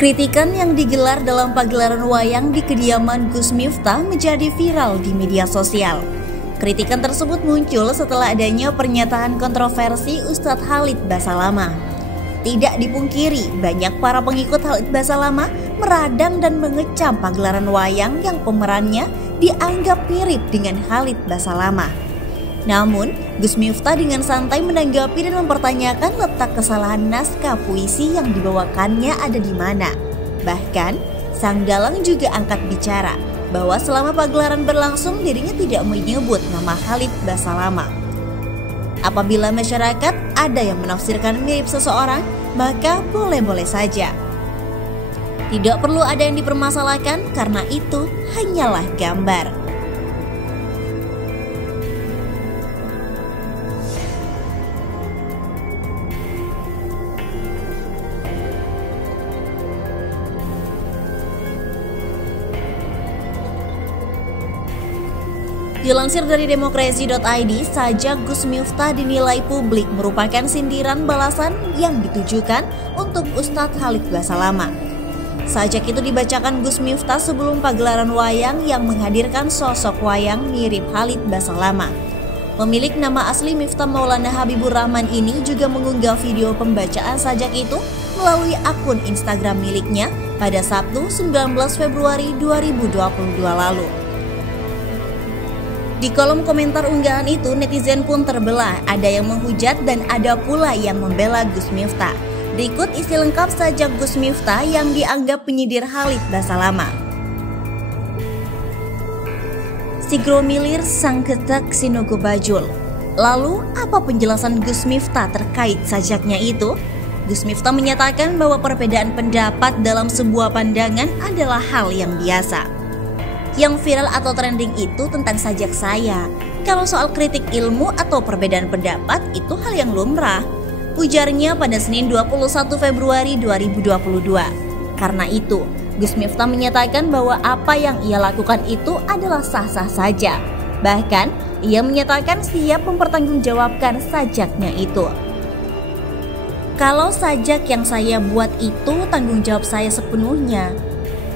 Kritikan yang digelar dalam pagelaran wayang di kediaman Gus Miftah menjadi viral di media sosial. Kritikan tersebut muncul setelah adanya pernyataan kontroversi Ustadz Khalid Basalamah. Tidak dipungkiri, banyak para pengikut Khalid Basalamah meradang dan mengecam pagelaran wayang yang pemerannya dianggap mirip dengan Khalid Basalamah. Namun, Gus Miftah dengan santai menanggapi dan mempertanyakan letak kesalahan naskah puisi yang dibawakannya ada di mana. Bahkan, sang dalang juga angkat bicara bahwa selama pagelaran berlangsung dirinya tidak menyebut nama Khalid Basalamah. Apabila masyarakat ada yang menafsirkan mirip seseorang, maka boleh-boleh saja. Tidak perlu ada yang dipermasalahkan karena itu hanyalah gambar. Dilansir dari demokrasi.id, sajak Gus Miftah dinilai publik merupakan sindiran balasan yang ditujukan untuk Ustadz Khalid Basalamah. Sajak itu dibacakan Gus Miftah sebelum pagelaran wayang yang menghadirkan sosok wayang mirip Khalid Basalamah. Pemilik nama asli Miftah Maulana Habibur Rahman ini juga mengunggah video pembacaan sajak itu melalui akun Instagram miliknya pada Sabtu 19 Februari 2022 lalu. Di kolom komentar unggahan itu, netizen pun terbelah, ada yang menghujat dan ada pula yang membela Gus Miftah. Berikut isi lengkap sajak Gus Miftah yang dianggap penyindir Khalid Basalamah. Sigromilir Sangketak Sinogo Bajul. Lalu, apa penjelasan Gus Miftah terkait sajaknya itu? Gus Miftah menyatakan bahwa perbedaan pendapat dalam sebuah pandangan adalah hal yang biasa. Yang viral atau trending itu tentang sajak saya. Kalau soal kritik ilmu atau perbedaan pendapat itu hal yang lumrah, ujarnya pada Senin 21 Februari 2022. Karena itu, Gus Miftah menyatakan bahwa apa yang ia lakukan itu adalah sah-sah saja. Bahkan, ia menyatakan siap mempertanggungjawabkan sajaknya itu. Kalau sajak yang saya buat itu tanggung jawab saya sepenuhnya,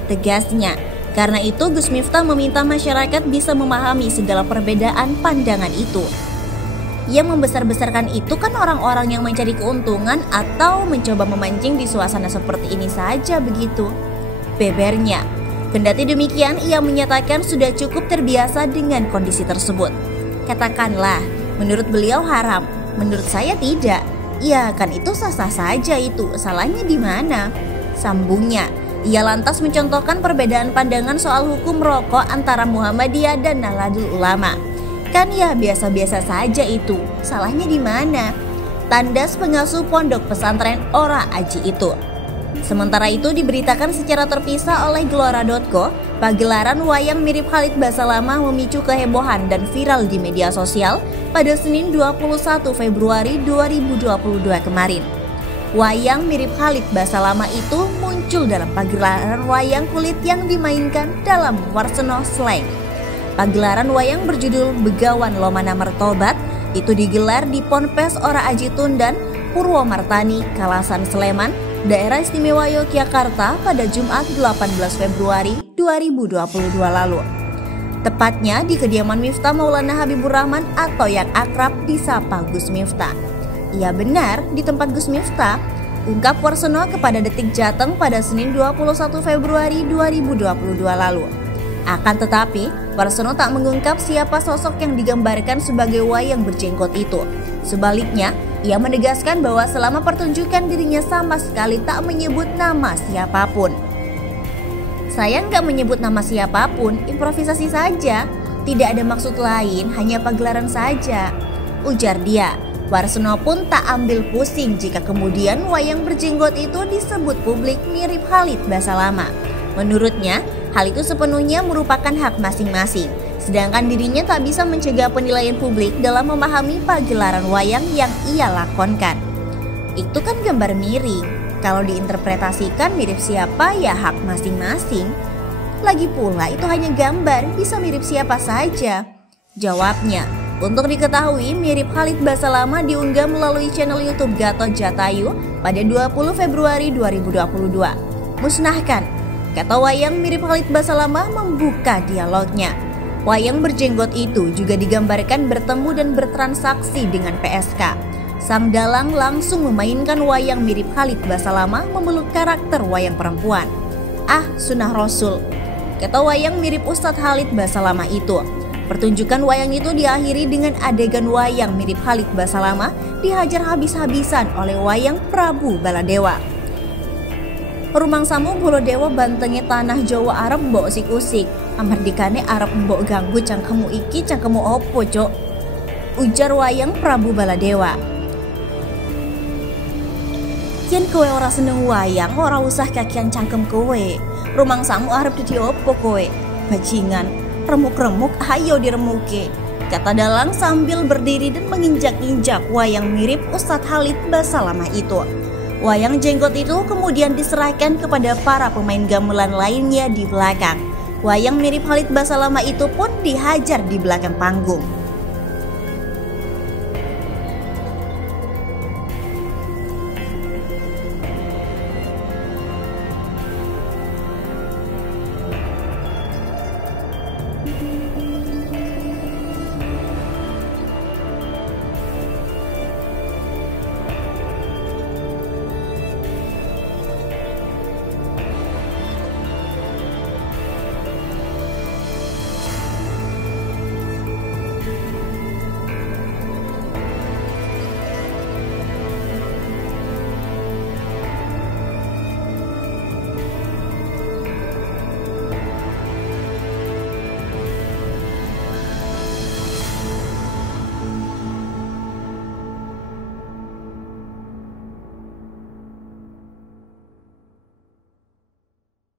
tegasnya. Karena itu Gus Miftah meminta masyarakat bisa memahami segala perbedaan pandangan itu. Yang membesar-besarkan itu kan orang-orang yang mencari keuntungan atau mencoba memancing di suasana seperti ini saja begitu, bebernya. Kendati demikian, ia menyatakan sudah cukup terbiasa dengan kondisi tersebut. Katakanlah, menurut beliau haram, menurut saya tidak. Ya kan itu sah-sah saja itu, salahnya di mana? Sambungnya. Ia lantas mencontohkan perbedaan pandangan soal hukum rokok antara Muhammadiyah dan Nahdlatul Ulama. Kan ya biasa-biasa saja itu, salahnya di mana? Tandas pengasuh pondok pesantren Ora Aji itu. Sementara itu diberitakan secara terpisah oleh Gelora.co, pagelaran wayang mirip Khalid Basalamah memicu kehebohan dan viral di media sosial pada Senin 21 Februari 2022 kemarin. Wayang mirip Khalid Basalamah itu muncul dalam pagelaran wayang kulit yang dimainkan dalam Warsono Slang. Pagelaran wayang berjudul Begawan Lomana Mertobat itu digelar di Ponpes Ora Aji Tundan, Purwomartani, Kalasan Sleman, Daerah Istimewa Yogyakarta pada Jumat 18 Februari 2022 lalu. Tepatnya di kediaman Miftah Maulana Habibur Rahman atau yang akrab disapa Gus Miftah. Iya benar, di tempat Gus Miftah, ungkap Warsono kepada Detik Jateng pada Senin 21 Februari 2022 lalu. Akan tetapi, Warsono tak mengungkap siapa sosok yang digambarkan sebagai wayang berjenggot itu. Sebaliknya, ia menegaskan bahwa selama pertunjukan dirinya sama sekali tak menyebut nama siapapun. Saya nggak menyebut nama siapapun, improvisasi saja. Tidak ada maksud lain, hanya pagelaran saja, ujar dia. Warsono pun tak ambil pusing jika kemudian wayang berjenggot itu disebut publik mirip Khalid Basalamah. Menurutnya, hal itu sepenuhnya merupakan hak masing-masing, sedangkan dirinya tak bisa mencegah penilaian publik dalam memahami pagelaran wayang yang ia lakonkan. Itu kan gambar miring, kalau diinterpretasikan mirip siapa ya hak masing-masing. Lagi pula itu hanya gambar, bisa mirip siapa saja, jawabnya. Untuk diketahui, mirip Khalid Basalamah diunggah melalui channel YouTube Gatot Jatayu pada 20 Februari 2022. musnahkan, kata Wayang mirip Khalid Basalamah membuka dialognya. Wayang berjenggot itu juga digambarkan bertemu dan bertransaksi dengan PSK. Sang dalang langsung memainkan Wayang mirip Khalid Basalamah memeluk karakter Wayang perempuan. Ah, sunah Rasul, kata Wayang mirip Ustadz Khalid Basalamah itu. Pertunjukan Wayang itu diakhiri dengan adegan Wayang mirip Khalid Basalamah dihajar habis-habisan oleh Wayang Prabu Baladewa. Rumangsamu Baladewa bantenge tanah Jawa Arab mbok usik-usik. Amardikane Arab mbok ganggu cangkemu iki cangkemu opo, Cok? Ujar Wayang Prabu Baladewa. Yen kowe ora seneng wayang, ora usah kakian cangkem kowe. Rumangsamu arep dadi opo kowe? Bajingan, remuk-remuk ayo diremuke, kata dalang sambil berdiri dan menginjak-injak Wayang mirip Ustadz Khalid Basalamah itu. Wayang jenggot itu kemudian diserahkan kepada para pemain gamelan lainnya di belakang. Wayang mirip Khalid Basalamah itu pun dihajar di belakang panggung.